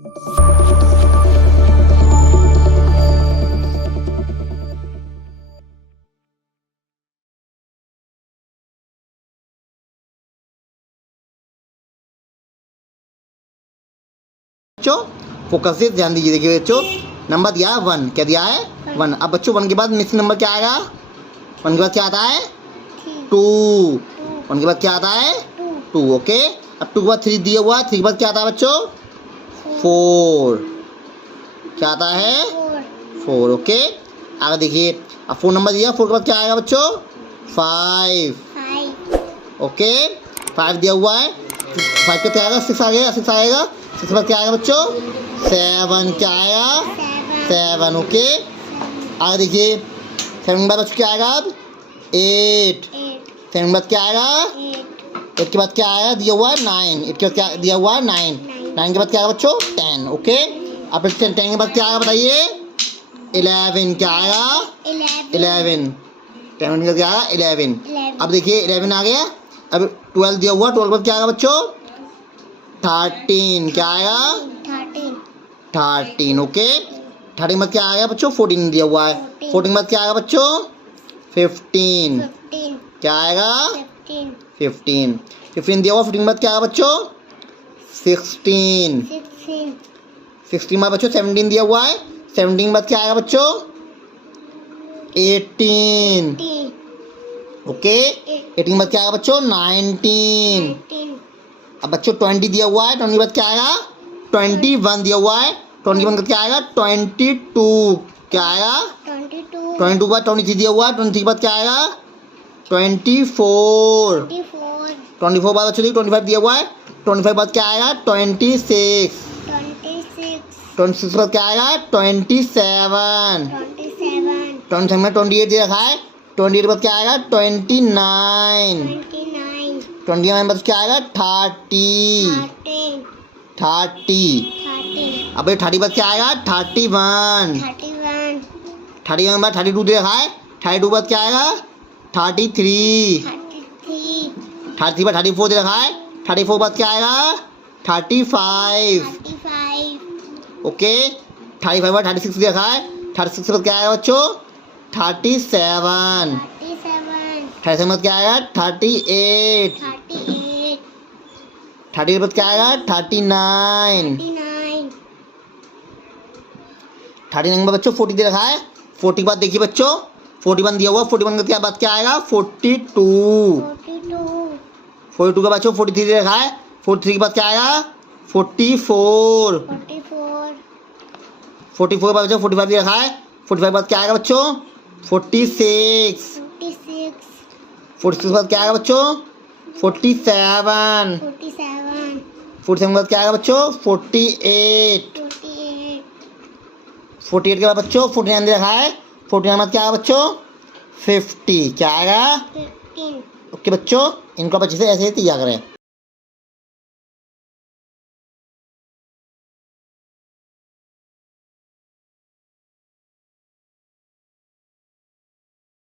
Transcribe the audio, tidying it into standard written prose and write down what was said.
बच्चों फोकस से ध्यान दीजिए। देखिए बच्चों, नंबर दिया है 1, क्या दिया है 1। अब बच्चों 1 के बाद मिसिंग नंबर क्या आएगा? 1 के बाद क्या आता है 2। 1 के बाद क्या आता है 2। ओके, अब 2 के बाद 3 दिया हुआ है। 3 के बाद क्या आता है बच्चों 4। क्या आता है 4। ओके, आगे देखिए, अब 4 नंबर दिया। 4 के बाद क्या आएगा बच्चों 5। ओके, 5 दिया हुआ है। 5 पे क्या आएगा 6 आ गया, 6 आएगा। 6 के बाद क्या आएगा बच्चों 7। क्या आएगा 7। ओके, आगे देखिए, 7 के बाद बच्चों क्या आएगा अब 8। 7 के बाद क्या आएगा 8 के बाद क्या आएगा दिया हुआ है 9। 8 के बाद क्या दिया हुआ है 9। 9 के बाद क्या आएगा बच्चों 10। ओके, अब 10 के बाद क्या आएगा बताइए 11। क्या आएगा 11। 10 का क्या आएगा 11। अब देखिए 11 आ गया। अब 12 दिया हुआ। 12 के बाद क्या आएगा बच्चों 13। क्या आएगा 13। ओके, 13 के बाद क्या आएगा बच्चों 14 दिया हुआ है। 14 के बाद क्या आएगा बच्चों 15। क्या आएगा 15। 15 दिया हुआ। 15 के बाद क्या आएगा बच्चों 16। 16 के बाद बच्चों 17 दिया हुआ है। 17 के बाद क्या आएगा बच्चों 18। ओके, 18 के बाद क्या आएगा बच्चों 19। अब बच्चों 20 दिया हुआ है। 20 के बाद क्या आएगा 21 दिया हुआ है। 21 का क्या आएगा 22। क्या आएगा 22 के बाद 23 दिया हुआ है। 23 के बाद क्या आएगा 24। 24 के बाद बच्चों 25 दिया हुआ है। 25 के बाद क्या आएगा 26। 26 के बाद क्या आएगा 27। 27 में 28 दे रखा है। 28 के बाद क्या आएगा 29। 29 के बाद क्या आएगा 30। अब 30 के बाद क्या आएगा 31। 31 के बाद 32 दे रखा है। 32 के बाद क्या आएगा 33। 33 के बाद 34 दे रखा है। 34 के बाद क्या आएगा 35। ओके, 35 के बाद 36 दे रखा है। 36 के बाद क्या आएगा बच्चों 37। 37 के बाद क्या आएगा 38। 30 के बाद क्या आएगा 39। 39 के बाद बच्चों 40 दे रखा है। 40 के बाद देखिए बच्चों 41 दिया हुआ। 41 के बाद क्या आएगा 42। 42 के बाद बच्चों 43 दे रखा है। 43 के बाद क्या आएगा 44। 44 के बाद बच्चों 45 दे रखा है। 45 के बाद क्या आएगा बच्चों 46। 46 के बाद क्या आएगा बच्चों 47। 47 के बाद क्या आएगा बच्चों 48। 48 के बाद बच्चों 49 दे रखा है। 49 के बाद क्या आएगा बच्चों 50। क्या आएगा 15। ओके बच्चों, इनको आप अच्छे से ऐसे ही तैयार करें।